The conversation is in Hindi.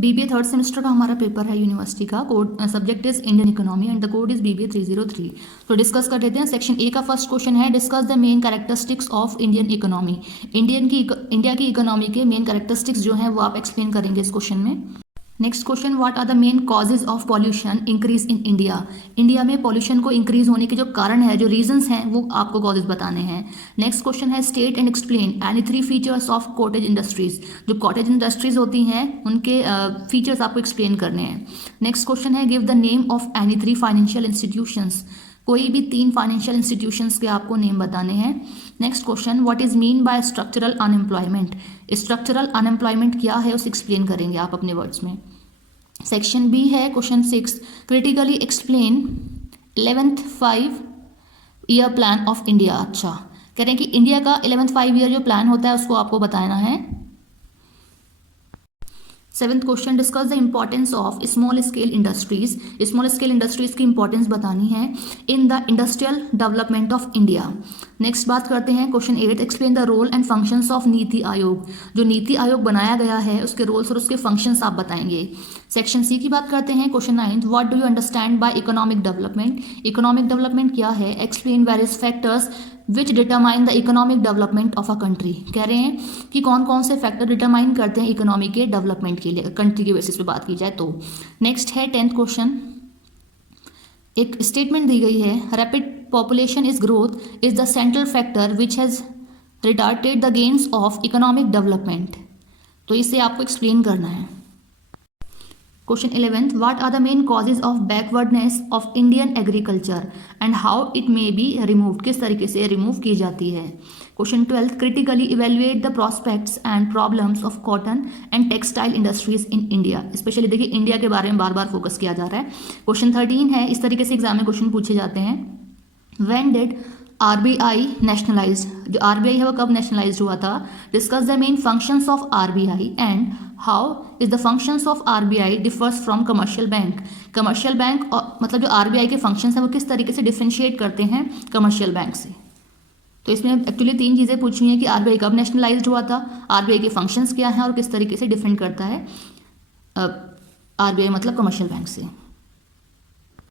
बीबीए थर्ड सेमेस्टर का हमारा पेपर है यूनिवर्सिटी का। Code subject is Indian economy and the code is BBA 303। तो डिस्कस कर लेते हैं। सेक्शन ए का फर्स्ट क्वेश्चन है, discuss the main characteristics of Indian economy. India की इकोनॉमी के मेन कैरेक्टरिस्टिक्स जो हैं वो आप एक्सप्लेन करेंगे इस क्वेश्चन में। Next question, what are the main causes of pollution increase in India. India में पॉल्यूशन को इंक्रीज होने के जो कारण है, जो रीजंस हैं, वो आपको कॉजेज बताने हैं। नेक्स्ट क्वेश्चन है, state and explain any 3 features of cottage industries. जो कॉटेज इंडस्ट्रीज होती हैं उनके फीचर्स आपको एक्सप्लेन करने हैं। नेक्स्ट क्वेश्चन है, give the name of any 3 financial institutions. कोई भी 3 फाइनेंशियल इंस्टीट्यूशंस के आपको नेम बताने हैं। Next question, what is mean by structural unemployment. Structural unemployment क्या है उसे एक्सप्लेन करेंगे आप अपने वर्ड्स में। सेक्शन बी है question 6, critically explain 11th 5 year plan of India. अच्छा, कह रहे हैं कि इंडिया का 11th 5 ईयर जो प्लान होता है उसको आपको बताना है। 7th question, discuss the importance of small scale industries. Small scale industries की इंपॉर्टेंस बतानी है in the industrial development of India. Next बात करते हैं question 8, explain the role and functions of Niti Aayog. जो नीति आयोग बनाया गया है उसके रोल्स और उसके फंक्शंस आप बताएंगे। सेक्शन सी की बात करते हैं question 9, what do you understand by economic development. Economic development क्या है, explain various factors which determine the economic development of a country. कह रहे हैं कि कौन कौन से फैक्टर डिटरमाइन करते हैं इकोनॉमी के डेवलपमेंट के लिए, कंट्री के बेसिस पे बात की जाए तो। नेक्स्ट है 10th क्वेश्चन, एक स्टेटमेंट दी गई है, rapid population is growth is the central factor which has retarded the gains of economic development. तो इसे आपको एक्सप्लेन करना है। Question 11th, what are the main causes of backwardness of Indian agriculture and how it may be removed. किस तरीके से रिमूव की जाती है। Question 12th, critically evaluate the prospects and problems of cotton and textile industries in India. Specially देखिए इंडिया के बारे में बार बार फोकस किया जा रहा है। क्वेश्चन 13 है, इस तरीके से एग्जाम में क्वेश्चन पूछे जाते हैं, व्हेन डिड आरबीआई नेशनलाइज। जो आरबीआई है वो कब नेशनलाइज हुआ था। Discuss the main functions of RBI and how is the functions of RBI differs from commercial bank. Commercial bank मतलब जो आरबीआई के फंक्शंस हैं वो किस तरीके से डिफरेंशिएट करते हैं कमर्शियल बैंक से। तो इसमें एक्चुअली 3 चीज़ें पूछी हैं कि आरबीआई कब नेशनलाइज्ड हुआ था, आरबीआई के फंक्शंस क्या हैं और किस तरीके से डिफरेंट करता है आरबीआई मतलब कमर्शियल बैंक से।